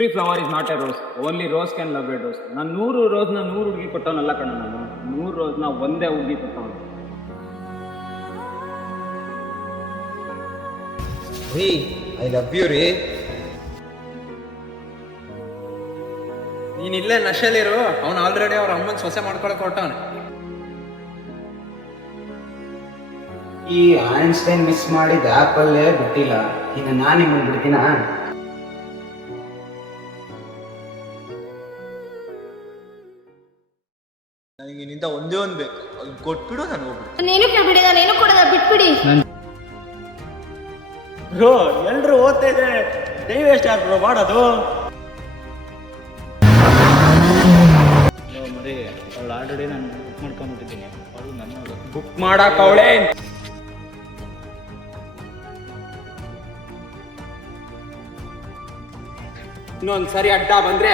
Every flower is not A rose, only rose can love A rose. ನಾನು 100 ರೋಸ್ನ 100 ಹುಡುಗಿ ಕೊಟ್ಟವನಲ್ಲ ಕಣ, ನಾನು 100 ರೋಸ್ನ ಒಂದೇ ಹುಡುಗಿ ಕೊಟ್ಟವನು. ಐ ಲವ್ ಯು ರೀ. ನೀನ್ ಇಲ್ಲೇ ನಶೆಲಿರು, ಅವ್ನು ಆಲ್ರೆಡಿ ಅವ್ರ ಅಮ್ಮನ ಸೊಸೆ ಮಾಡ್ಕೊಳಕ್ ಹೊರಟವನೆ. ಈ ಐನ್ಸ್ಟೈನ್ ಮಿಸ್ ಮಾಡಿದ ಆಪಲ್ಲೇ ಬಿಟ್ಟಿಲ್ಲ, ಇನ್ನು ನಾನು ನಿಮ್ಮನ್ನು ಬಿಡ್ತೀನ? ನನಗೆ ನಿಂದ ಒಂದೇ ಒಂದು ಬೇಕು, ಅದು ಕೊಟ್ಬಿಡು, ನಾನು ಹೋಗ್ಬಿಡು. ನೀನು ಕೇಳ್ಬಿಡಿ, ನಾನೇನು ಕೊಡೋದ ಬಿಟ್ಬಿಡಿ. ಬ್ರೋ ಎಲ್ರು ಓದ್ತಾ ಇದ್ರೆ ಟೈಮ್ ವೇಸ್ಟ್ ಆಯ್ತು ಬ್ರೋ ಮಾಡೋದು. ಮರಿ ಅವಳು ಆಲ್ರೆಡಿ ನಾನು ಬುಕ್ ಮಾಡ್ಕೊಂಡ್ಬಿಟ್ಟಿದ್ದೀನಿ, ಅವಳು ನನ್ನ ಬುಕ್ ಮಾಡಕ್ ಅವಳೇ. ಇನ್ನೊಂದ್ಸರಿ ಅಡ್ಡ ಬಂದ್ರೆ